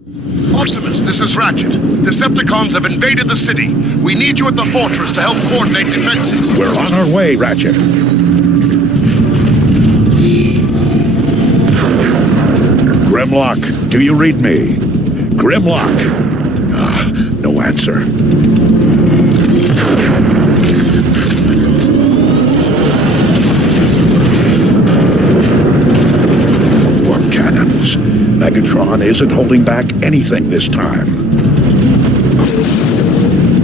Optimus, this is Ratchet. Decepticons have invaded the city. We need you at the fortress to help coordinate defenses. We're on our way, Ratchet. Grimlock, do you read me? Grimlock. No answer. Warp cannons. Megatron isn't holding back anything this time.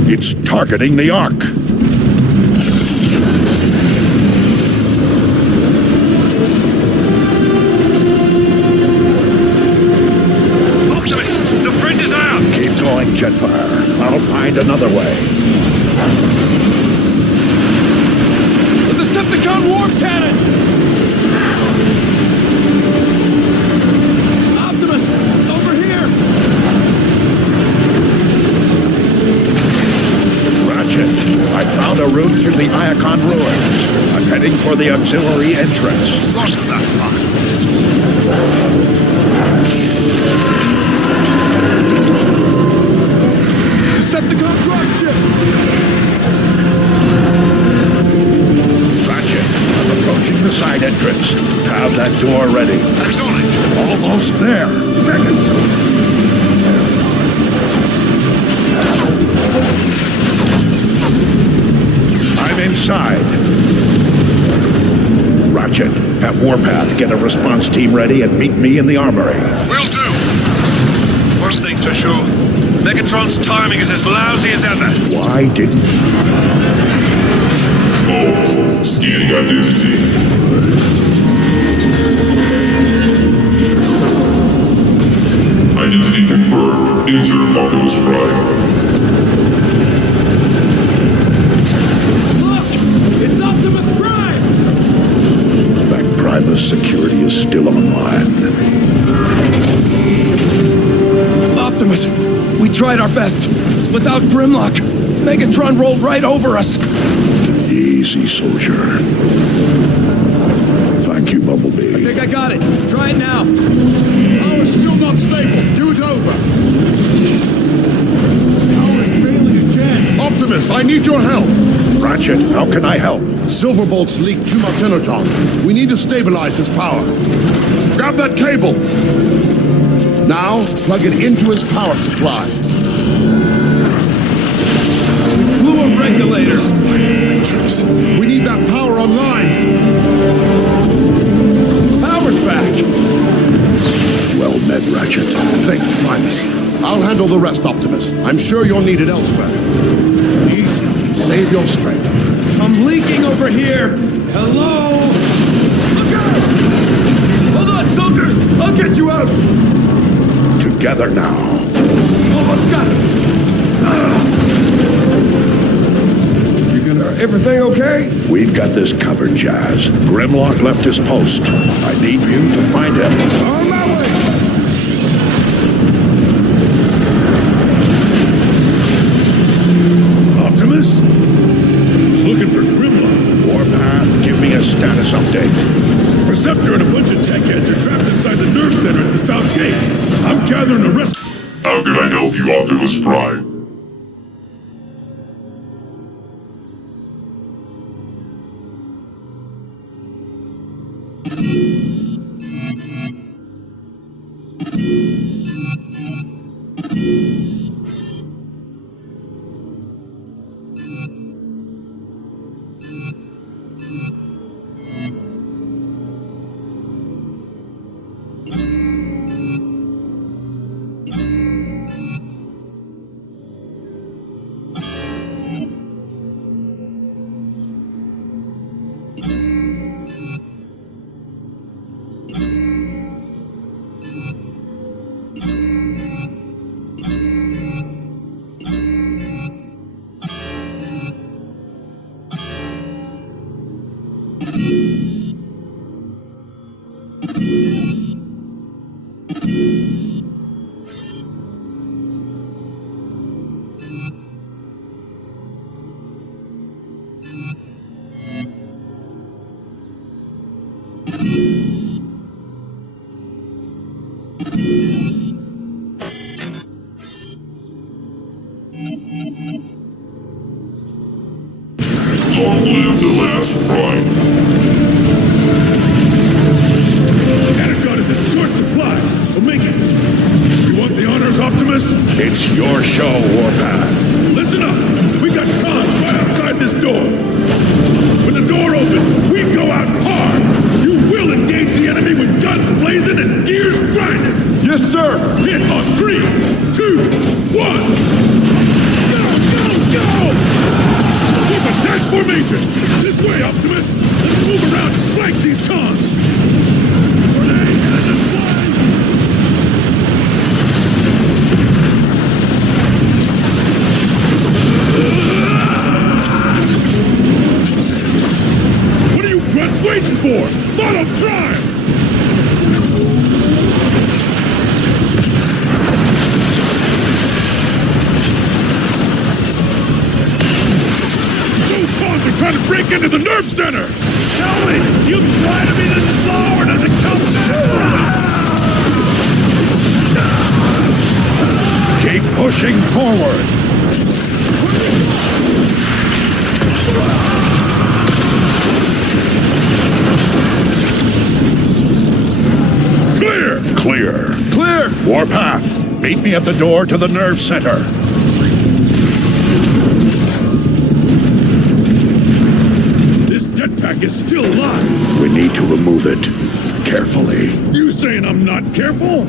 It's targeting the Ark. Optimus, the fridge is out! Keep going, Jetfire. I'll find another way. The Decepticon warp cannon! Optimus, over here! Ratchet, I found a route through the Iacon ruins. I'm heading for the auxiliary entrance. Lost that part. Decepticon dropship! Ratchet, I'm approaching the side entrance. Have that door ready. Acknowledged. Almost there. I'm inside. Ratchet, have Warpath get a response team ready and meet me in the armory. Will do. One thing's for sure. Megatron's timing is as lousy as ever. Why didn't Scanning identity. Identity confirmed. Enter Optimus Prime. Look! It's Optimus Prime! that Primus security is still online? Optimus, we tried our best. Without Grimlock, Megatron rolled right over us. Easy, soldier. Thank you, Bumblebee. I think I got it. Try it now. Power's still not stable. Do it over. Power's failing again. Optimus, I need your help. Ratchet, how can I help? Silverbolt's leaked too much energon. We need to stabilize his power. Grab that cable. Now, plug it into his power supply. Blew a regulator. Matrix. We need that power online. Power's back. Well met, Ratchet. Thank you, Primus. I'll handle the rest, Optimus. I'm sure you're needed elsewhere. Easy. Save your strength. I'm leaking over here. Hello? Look out! Hold on, soldier. I'll get you out. Together now. Almost got it. Everything okay? We've got this covered, Jazz. Grimlock left his post. I need you to find him. On my way. Optimus? He's looking for Grimlock. Warpath, give me a status update. Receptor and a bunch of tech heads are trapped inside the nerve center at the south gate. I'm gathering the rest. How can I help you, Optimus Prime? the last prime. Energon is in short supply, so make it. You want the honors, Optimus? It's your show, Warpath. Listen up! We got cons right outside this door! When the door opens, we go out hard! You will engage the enemy with guns blazing and gears grinding! Yes, sir! Hit on 3, 2, 1! Go, go, go! Keep attack formation! This way, Optimus! Let's move around and flank these cons! Grenade and a slide! What are you grunts waiting for? Follow Prime! Those cons are trying to break into the nerve center! Tell me, you try to be this slow or does it come down? Keep pushing forward. Clear! Clear. Clear! Warpath, meet me at the door to the nerve center. This jetpack is still alive! We need to remove it. Carefully. You saying I'm not careful?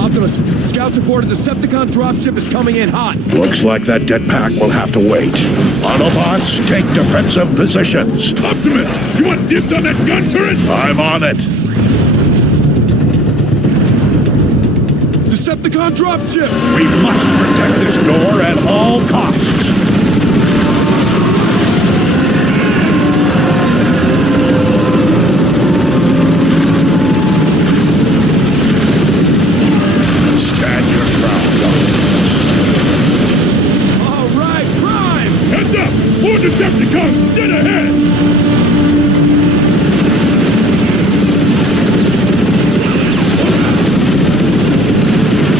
Optimus, scouts reported the Decepticon dropship is coming in hot. Looks like that jetpack will have to wait. Autobots, take defensive positions. Optimus, you want dibs on that gun turret? I'm on it. Decepticon dropship! We must protect this door at all costs. Stand your ground, All right, Prime! Heads up! 4 Decepticons dead ahead!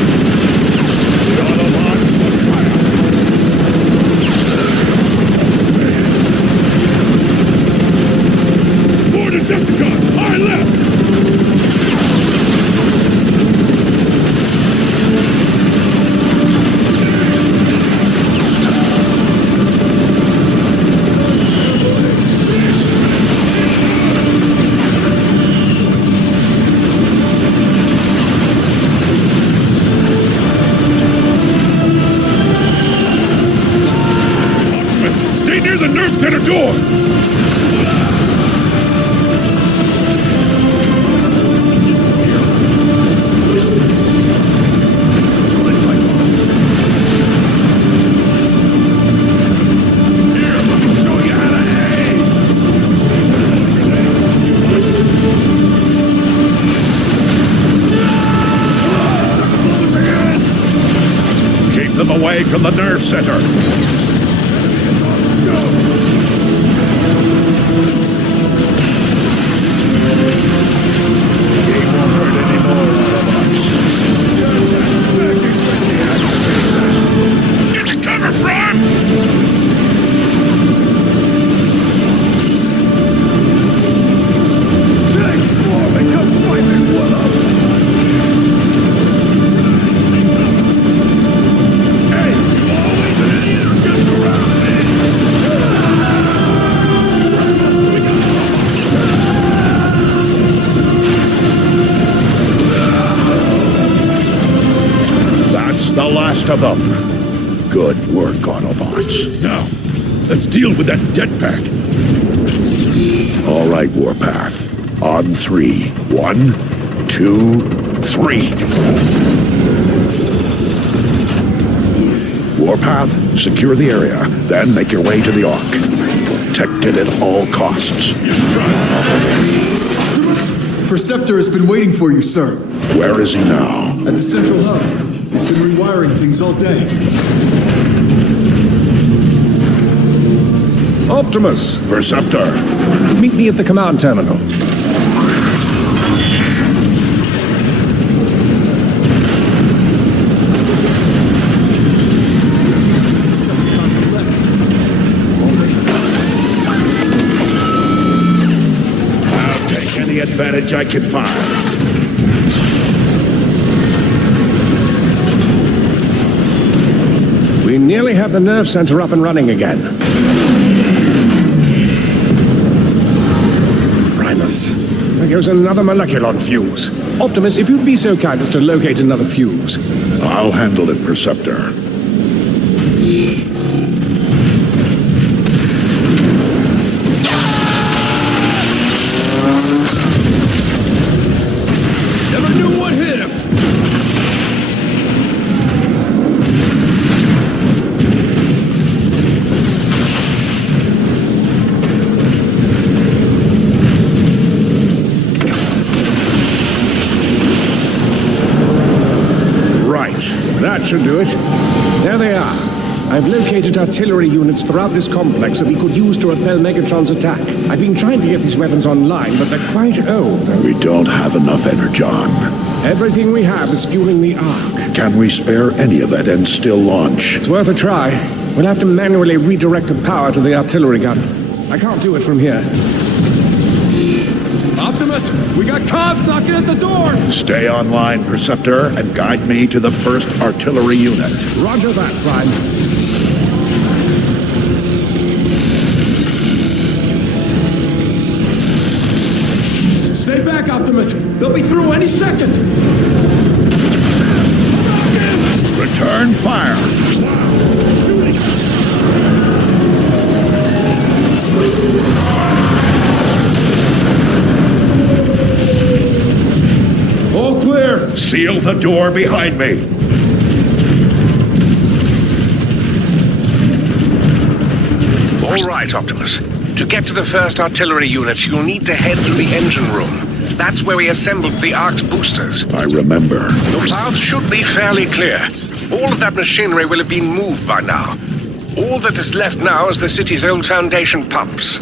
The Autobots will triumph. Four Decepticons, high left! Optimus, stay near the nerve center door! Here, let me show you how to aim! Keep them away from the nerve center. He won't hurt any more Autobots. Get to cover, Prime! Hey, you always an idiot or just around me! That's the last of them. Good work, Autobots. Now, let's deal with that jetpack. All right, Warpath. On 3. 1, 2, 3. Warpath, secure the area, then make your way to the Ark. Protect it at all costs. Optimus? Perceptor has been waiting for you, sir. Where is he now? At the central hub. He's been rewiring things all day. Optimus, Perceptor. meet me at the command terminal. Decepticons are less. edge I can find. We nearly have the nerve center up and running again. Primus. There goes another moleculon fuse. Optimus, if you'd be so kind as to locate another fuse. I'll handle it, Perceptor. Never knew what hit him. That should do it. There they are. I've located artillery units throughout this complex that we could use to repel Megatron's attack. I've been trying to get these weapons online, but they're quite old. We don't have enough energon. Everything we have is fueling the Ark. Can we spare any of it and still launch? It's worth a try. We'll have to manually redirect the power to the artillery gun. I can't do it from here. Optimus, we got cops knocking at the door! Stay online, Perceptor, and guide me to the first artillery unit. Roger that, Prime. Stay back, Optimus! They'll be through any second! Return fire! All clear! Seal the door behind me! All right, Optimus. To get to the first artillery unit, you'll need to head through the engine room. That's where we assembled the Ark's boosters. I remember. The path should be fairly clear. All of that machinery will have been moved by now. All that is left now is the city's old foundation pumps.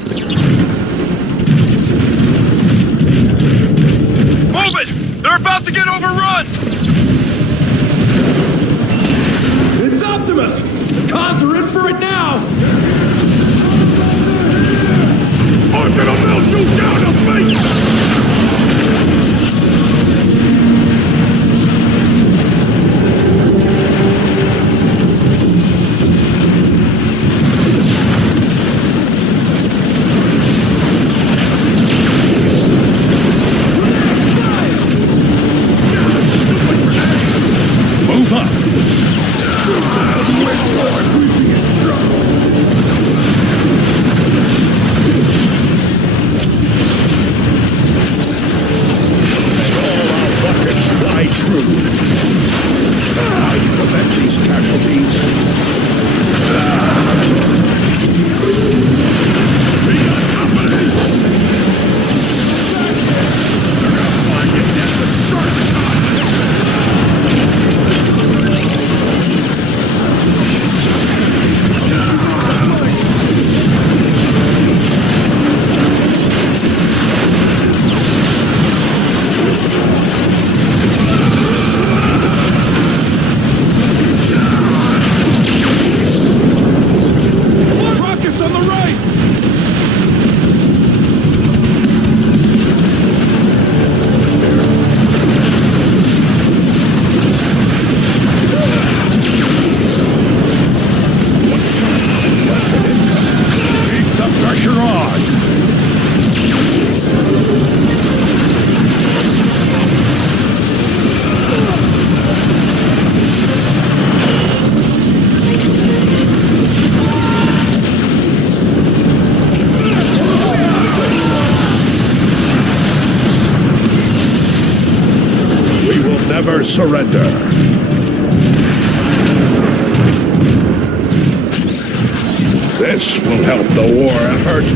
Move it! They're about to get overrun! It's Optimus! The cons are in for it now! I'm gonna melt you down to space! Move up! Fly true. I can prevent these casualties. We got company! They're gonna find you dead with short Rockets on the right! Keep the pressure on! We will never surrender. This will help the war effort.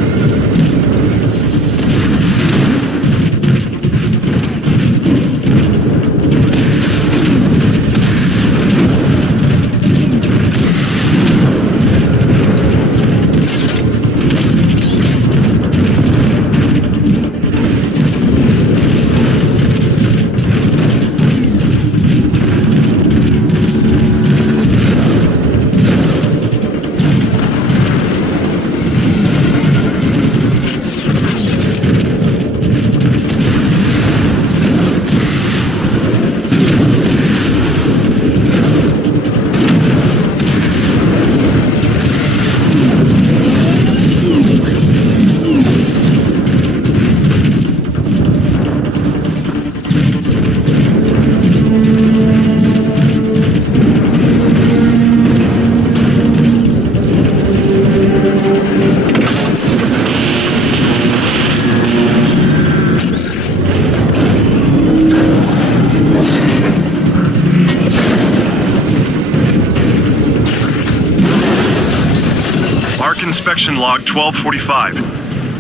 inspection log 1245.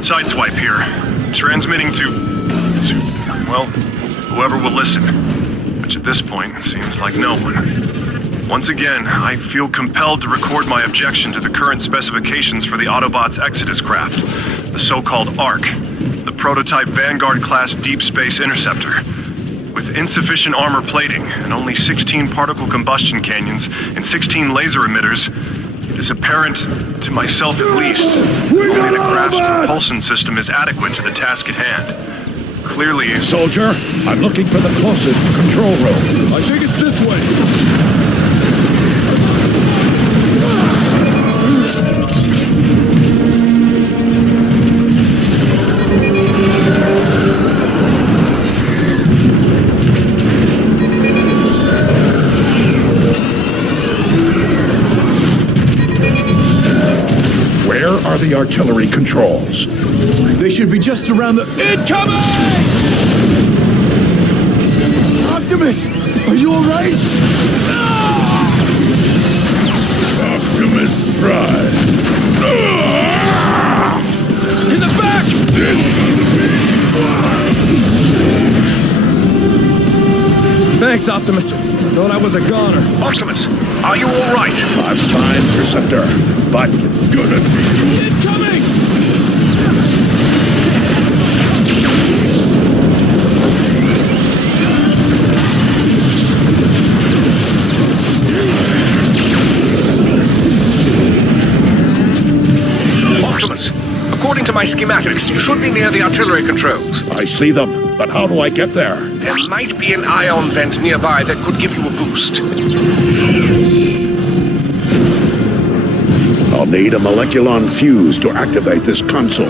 Sideswipe here. Transmitting to, well, whoever will listen. Which at this point seems like no one. Once again, I feel compelled to record my objection to the current specifications for the Autobots' Exodus craft, the so-called ARC, the prototype Vanguard-class deep space interceptor. With insufficient armor plating and only 16 particle combustion canyons and 16 laser emitters, it is apparent, to myself at least, only the craft's propulsion system is adequate to the task at hand. Clearly... Soldier, I'm looking for the closest control room. I think it's this way. Where are the artillery controls? They should be just around the... Incoming! Optimus, are you all right? Optimus Prime. In the back! Thanks, Optimus. I thought I was a goner. Optimus, are you all right? I'm fine, Interceptor, but Gonna be Incoming! Optimus, according to my schematics, you should be near the artillery controls. I see them. But how do I get there? There might be an ion vent nearby that could give you a boost. I'll need a moleculon fuse to activate this console.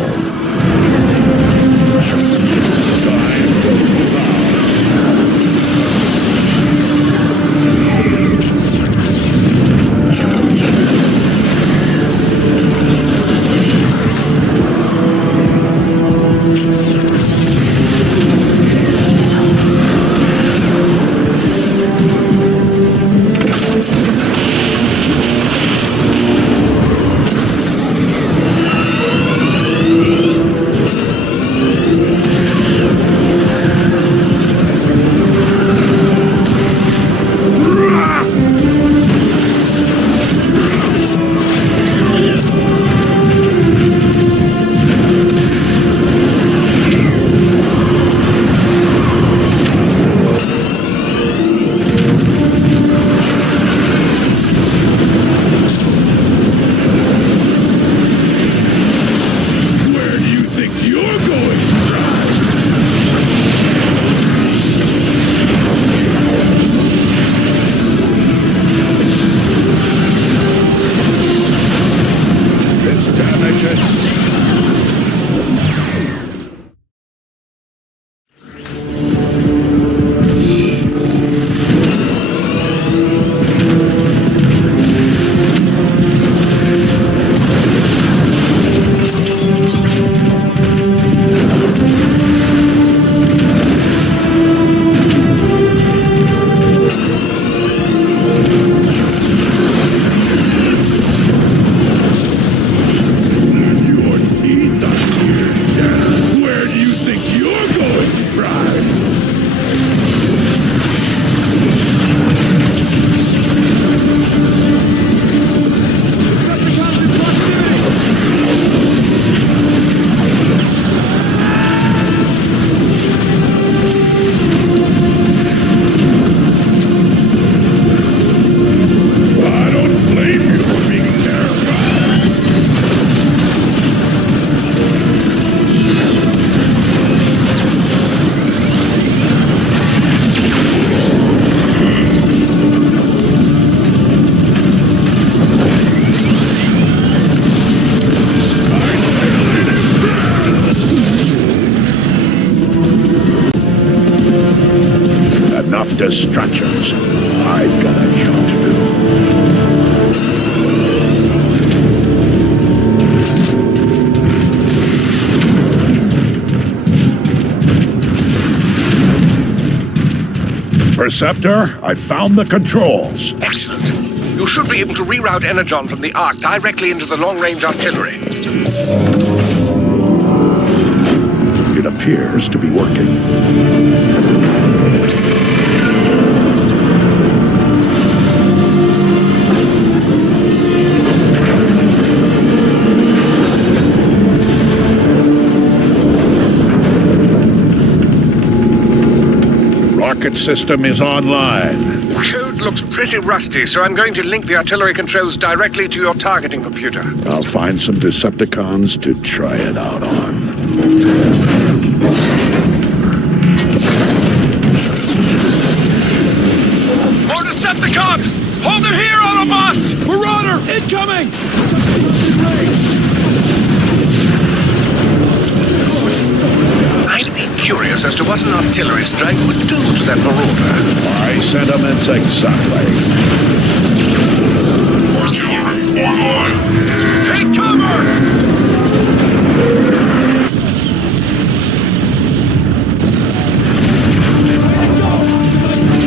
Distractions. I've got a job to do. Perceptor, I found the controls. Excellent. You should be able to reroute Energon from the Ark directly into the long-range artillery. It appears to be working. Rocket system is online. Code looks pretty rusty, so I'm going to link the artillery controls directly to your targeting computer. I'll find some Decepticons to try it out on. More Decepticons! Hold them here, Autobots! Marauder, incoming! I'd be curious as to what an artillery strike would do to that marauder. My sentiments exactly. Artillery online. Take cover!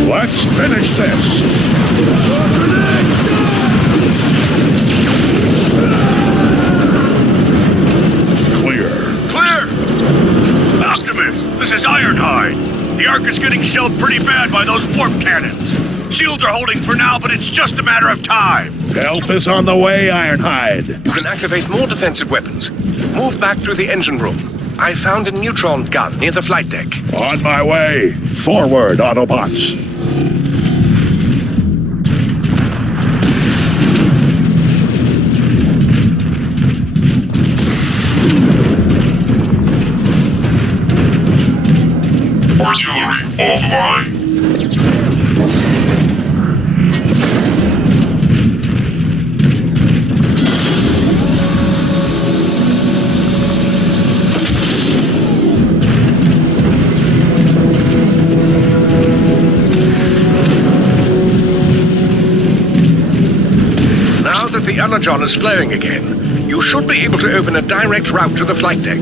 Let's finish this. Clear. Clear! Optimus, this is Ironhide. The Ark is getting shelled pretty bad by those warp cannons. Shields are holding for now, but it's just a matter of time. Help is on the way, Ironhide. You can activate more defensive weapons. Move back through the engine room. I found a neutron gun near the flight deck. On my way. Forward, Autobots. Artillery offline. Now that the Energon is flowing again, you should be able to open a direct route to the flight deck.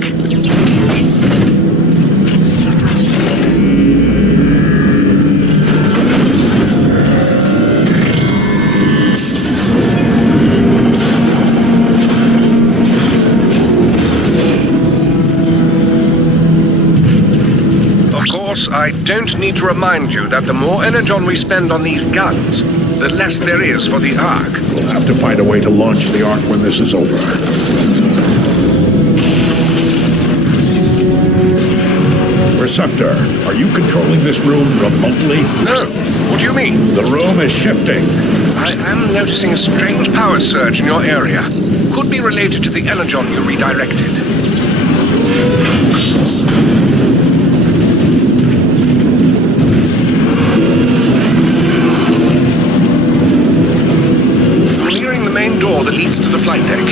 I don't need to remind you that the more energon we spend on these guns, the less there is for the Ark. We'll have to find a way to launch the Ark when this is over. Perceptor, are you controlling this room remotely? No. What do you mean? The room is shifting. I am noticing a strange power surge in your area. Could be related to the energon you redirected. Clearing the main door that leads to the flight deck.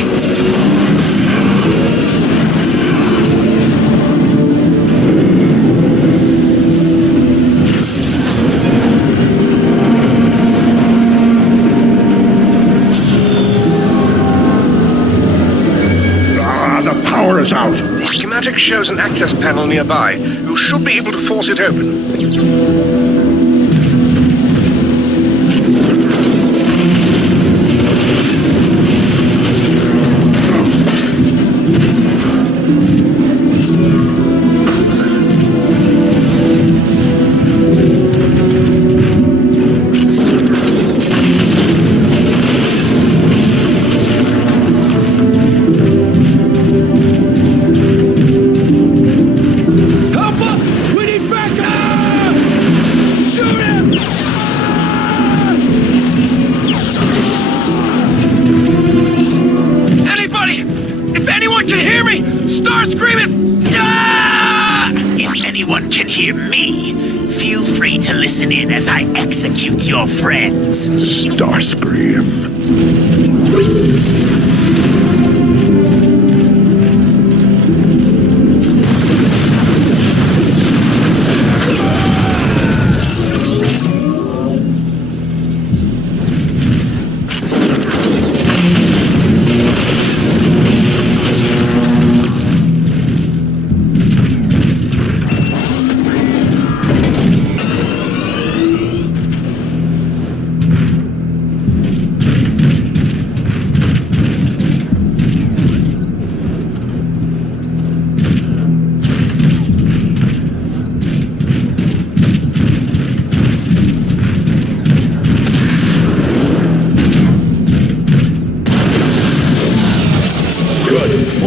Power is out. The schematic shows an access panel nearby. You should be able to force it open. Listen in as I execute your friends. Starscream.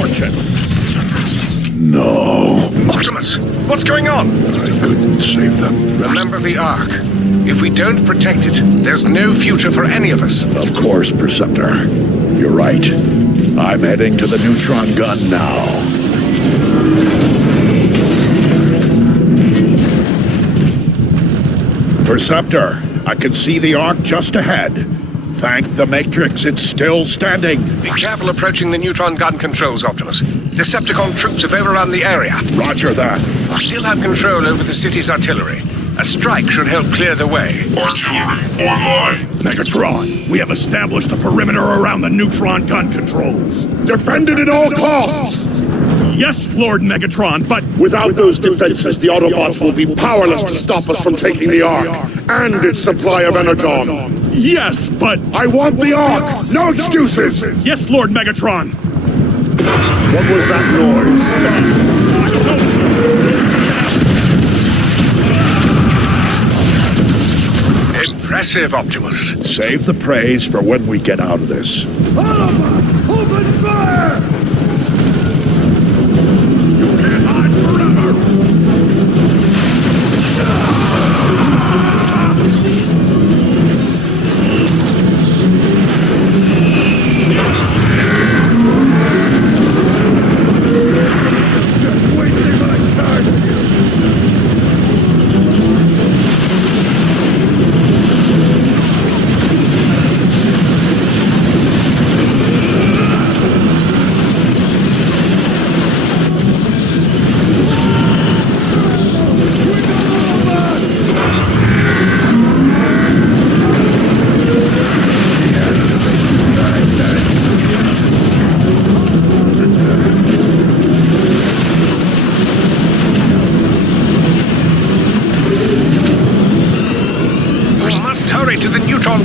destruction. No. Optimus, what's going on? I couldn't save them. Remember the Ark. If we don't protect it, there's no future for any of us. Of course, Perceptor. You're right. I'm heading to the neutron gun now. Perceptor, I can see the Ark just ahead. Thank the Matrix, it's still standing. Be careful approaching the neutron gun controls, Optimus. Decepticon troops have overrun the area. Roger that. We still have control over the city's artillery. A strike should help clear the way. Artillery online. Megatron, we have established a perimeter around the neutron gun controls. Defend it at all costs! Yes, Lord Megatron, but Without those defenses, the Autobots will be powerless to stop us from taking the Ark and its supply of energon. yes, but I want the Ark! No excuses! yes, Lord Megatron. What was that noise? I don't know, sir. Impressive, Optimus. Save the praise for when we get out of this. Autobots, open fire! Can't hide forever.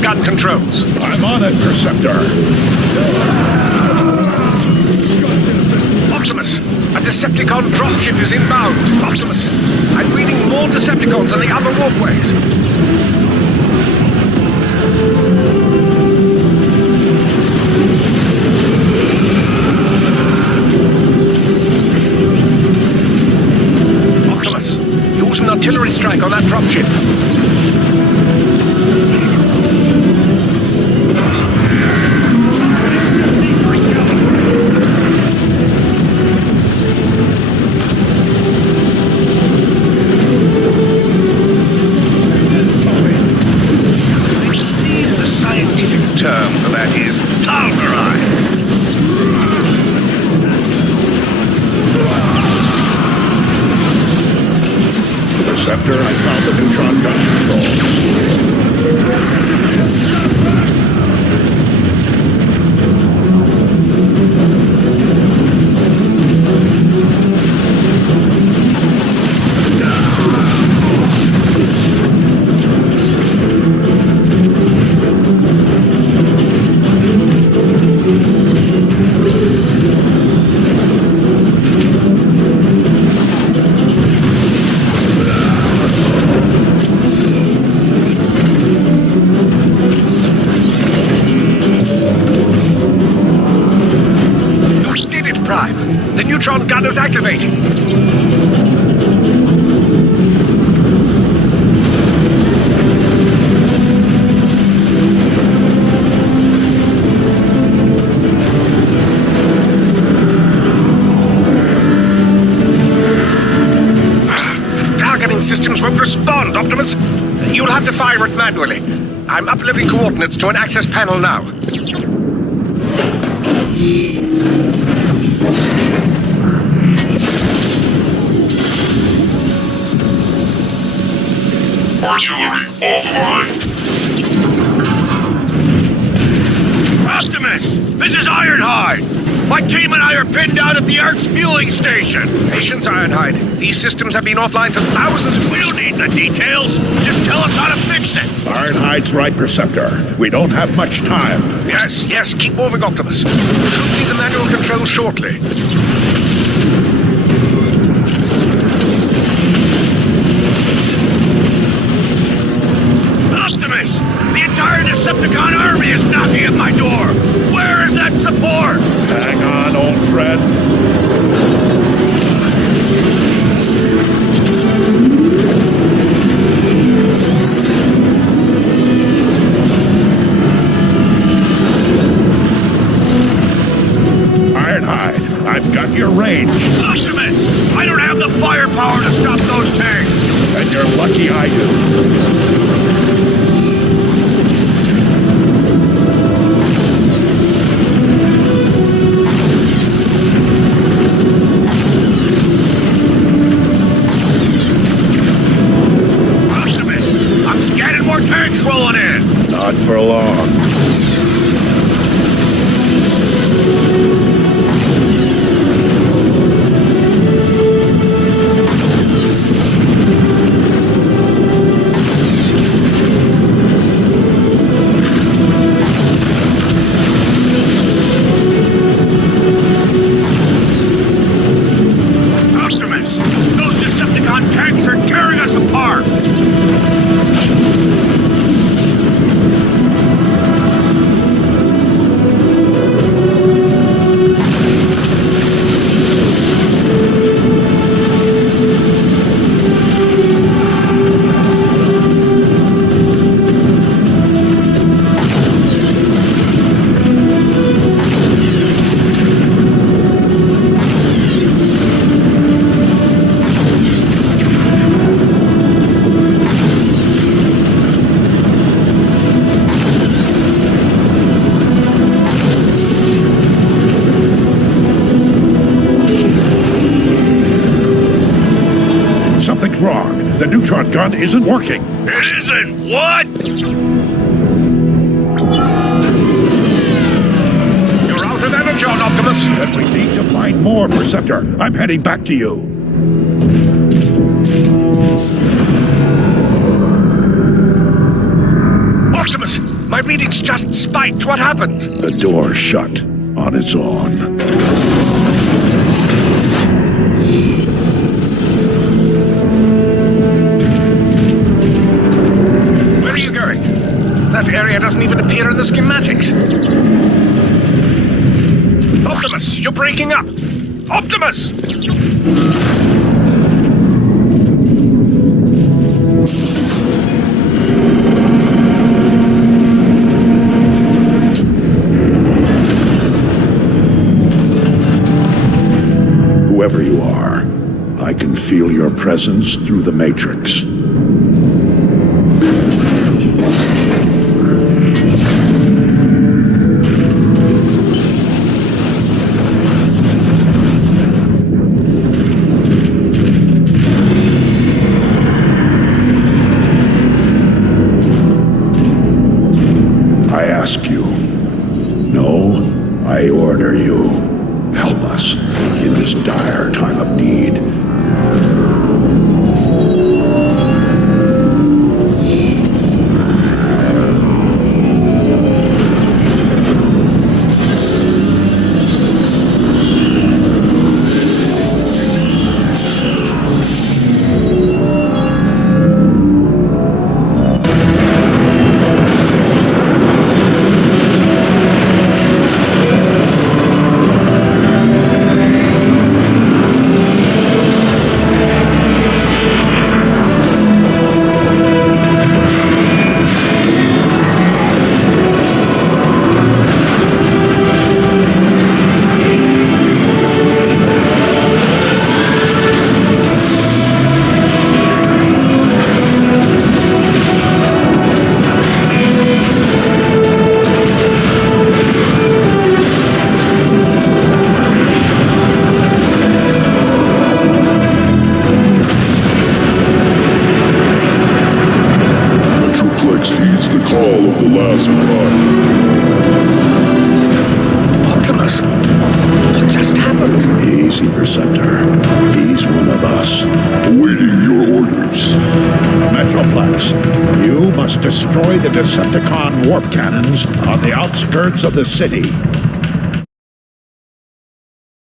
gun controls. I'm on it, Perceptor. Optimus, a Decepticon dropship is inbound. Optimus, I'm reading more Decepticons on the other walkways. Optimus, use an artillery strike on that dropship. Perceptor, I found the neutron gun The neutron gun is activating. Targeting systems won't respond, Optimus. You'll have to fire it manually. I'm uploading coordinates to an access panel now. Artillery offline. Optimus! This is Ironhide! My team and I are pinned down at the Ark's fueling station! Patience, Ironhide. These systems have been offline for thousands of We don't need the details! Just tell us how to fix it! Ironhide's right, Perceptor. We don't have much time. Yes, keep moving, Optimus. You should see the manual controls shortly. Optimus! The entire Decepticon army is knocking at my door! Where is that support? Hang on, old friend. Ironhide, I've got your range. Optimus! I don't have the firepower to stop those tanks! And you're lucky I do. Optimus! I'm scanning more tanks rolling in! Not for long. Optimus! Those Decepticon tanks are tearing us apart! Something's wrong. The neutron gun isn't working. It isn't what? You're out of energy, Optimus! Then we need to find more, Perceptor. I'm heading back to you. Optimus! My readings just spiked. What happened? The door shut on its own. Where are you going? That area doesn't even appear in the schematics. Optimus, you're breaking up! Optimus! Whoever you are, I can feel your presence through the Matrix. I ask you. No, I order you. Help us in this dire time of need. call of the last blood. Optimus, what just happened? Easy, Preceptor. He's one of us. Awaiting your orders. Metroplex, you must destroy the Decepticon warp cannons on the outskirts of the city.